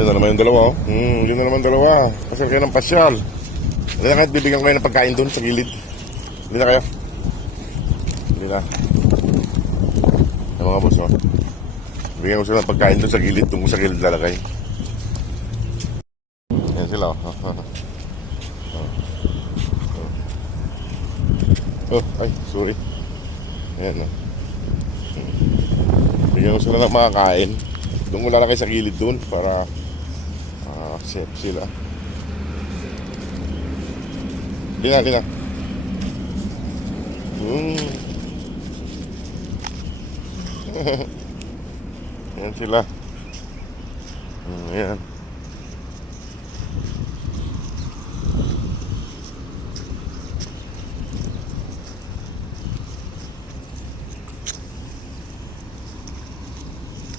Yun na naman yung dalawa, oh. Yun na naman dalawa. Pasyal kayo ng pasyal. Hindi na kahit bibigyan ko kayo ng pagkain dun sa gilid. Hindi na kayo. Hindi na. Yung mga boss, oh. Bibigyan ko sila ng pagkain dun sa gilid. Doon ko sa gilid lalagay. Yan sila, oh. Oh, ay, sorry. Ayan, oh. Bigyan ko sila ng makakain. Doon ko lalagay sa gilid dun para safe sila. Di na. Ayan sila. Ayan.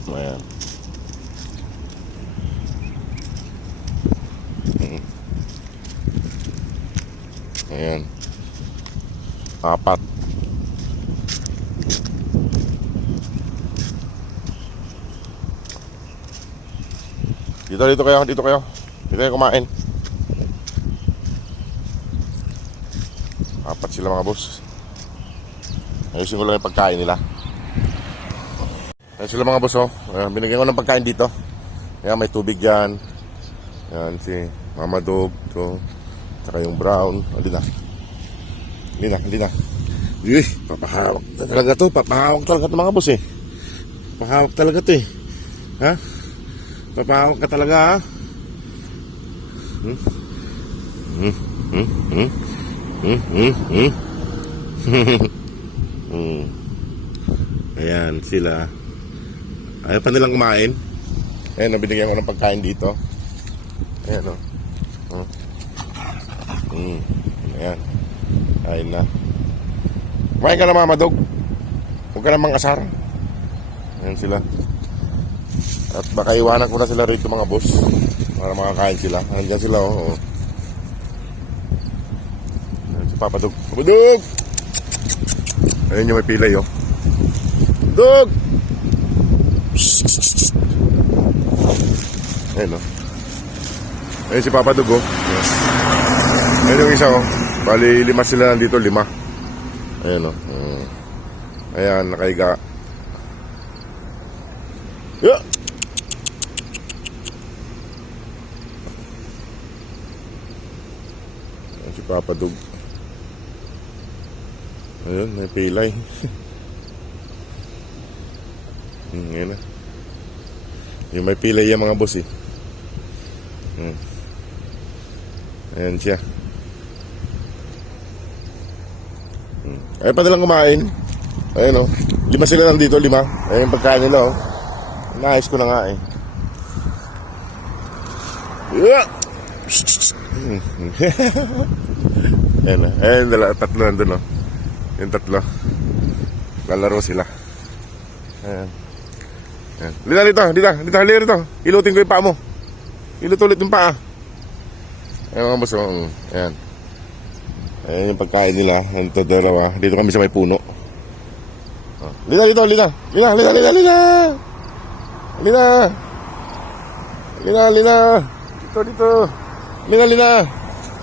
Ayan. Ayan. 4. Dito kayo. Dito kayo kumain. 4 sila mga boss. Ayusin ko lang yung pagkain nila. Ayan sila mga boss, oh. Ayan, binigyan ko ng pagkain dito. Ayan, may tubig yan. Ayan si Mama Dog to. Saka yung brown. Hindi na. Papahawak talaga to. Papahawak talaga to mga boss, eh. Papahawak talaga to, eh. Ha? Papahawak ka talaga, ha? Ayan sila. Ayaw pa nilang kumain. Ayan, nabinigyan ko ng pagkain dito. Ayan, o. Ayan. Ayun na. Kumain ka na, Mama Dog. Huwag ka na mang-asar. Ayan sila. At baka iwanan ko na sila rito mga boss para makakain sila. Nandiyan sila, oh. Ayan si Papa Dog. Papa Dog! Ayun yung may pilay, oh. Dog! Ayun, oh. Ayun si Papa Dog, oh. Ayun yung isa, oh. Bali 5 sila nandito, 5. Ayun, oh. Ayan, nakahiga. Yeah! Ayan si Papa Dog. Ayun, may pilay. Ayan na. Yung may pilay yan mga boss, eh. Ayan siya. Ayun pa nilang kumain. Ayun, oh. 5 sila nandito, 5. Ayun yung pagkain nila, oh. Naayos ko na nga, eh. Yeah! Ayan, ayun, 3 nandun, oh. Yung 3. Lalaro sila. Ayan. Ayan. Dito. Ilutin ko yung paa mo. Ilut ulit yung paa. Ayan mga boss, oh. Ayan. Ayan yung pagkain nila. Ito, 2. Dito kami sa may puno. Lina. Lina. Dito.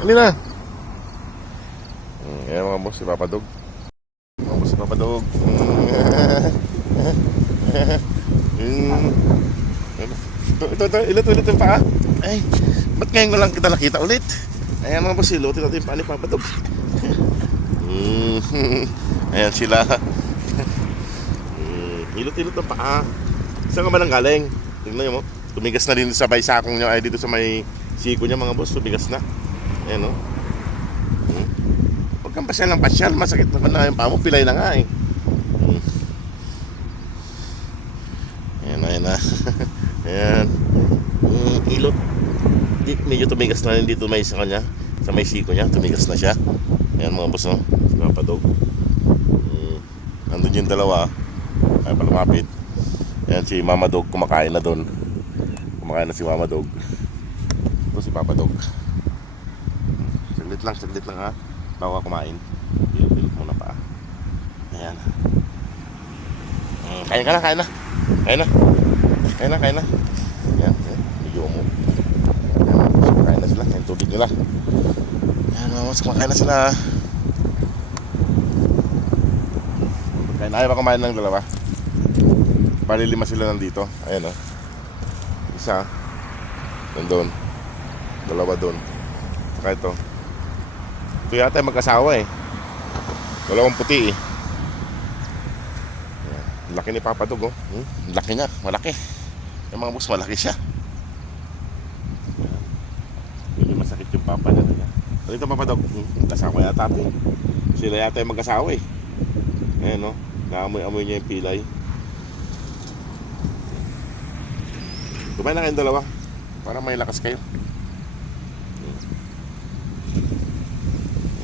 Lina. Ayan mga boss, si Papa Dog. Ito, ilut yung paa. Ay, ba't ngayon ko lang kita nakita ulit? Ayan mga boss, ilutin natin yung paa ni Papa Dog. Ayan sila. Hilot-hilot ng paa. Saan ka ba nang galing? Tignan nyo mo. Tumigas na din sa may sakong nyo. Ay dito sa may siko niya mga boss. Tumigas na. Ayan o. Huwag kang pasyal. Masakit naman na yung paa mo. Pilay na nga, eh. Ayan na. Ayan. Hilot. Medyo tumigas na rin dito may sa kanya. Sa may siko niya. Tumigas na siya. Ayan mga boss, no? Si Papa Dog. Nandun yung 2. Ay palumapit. Ayan si Mama Dog, kumakain na doon. Kumakain na si Mama Dog. Ito si Papa Dog. Saglit lang ha. Bago ka kumain. Pilot muna pa. Ayan. Kain na. Ayan. Medyo nila. Ayan mga boss, kumakain na sila. Kaya ayaw pa kumain ng dalawa. Bali 5 sila nandito. Ayan o. Isa. Nandun. Dalawa doon. Saka ito. Ito yata yung mag-asawa eh. Dalawang puti eh. Ayan. Laki ni Papa Dog oh. Laki niya. Malaki. Yung mga boss malaki siya. Hindi masakit yung papa niya. Ito Papa Dog. Kasama yata ito eh. Sila yata yung mag-asawa eh. Ayan o. Naamoy-amoy niya yung pilay. Kumain na kayong dalawa para may lakas kayo.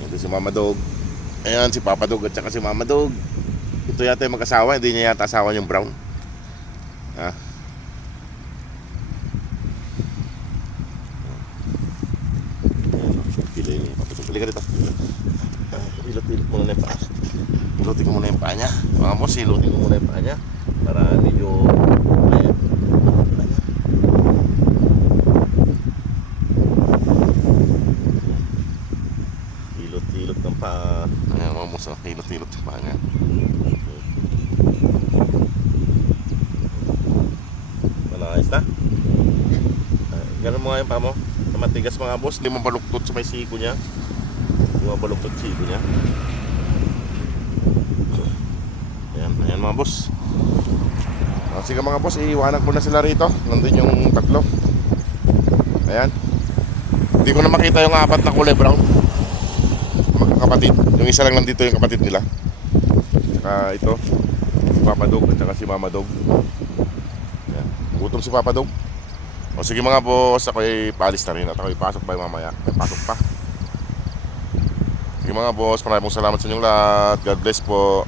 Ito si Mama Dog. Ayan si Papa Dog at saka si Mama Dog. Ito yata yung mag-asawa. Hindi niya yata asawa yung brown. Ha? Pilay niya Papa Dog. Balik ka dito. Ilot-ilot muna na yung paa. Ilutin ko muna yung paa niya. Mga boss, ilutin ko muna yung paa niya para medyo ayan. Hilot-hilot ng paa. Ayan mga boss, hilot-hilot ng paa niya. Manayos na. Ganun mo nga yung paa mo. Sa matigas mga boss, hindi mo baluktot sa may siko niya. Hindi mo baluktot sa siko niya. Ayan mga boss. Sige mga boss, iiwanan ko na sila rito. Nandun yung tatlo. Ayan. Hindi ko na makita yung 4 na kulay brown. Magkakapatid. Yung isa lang nandito yung kapatid nila. Saka ito si Papa Dog at saka si Mama Dog. Ayan. Gutom si Papa Dog. O sige mga boss, ako ay paalis na rin. At ako ipasok pa mamaya. May pasok pa. Sige mga boss, maraming salamat sa inyong lahat. God bless po.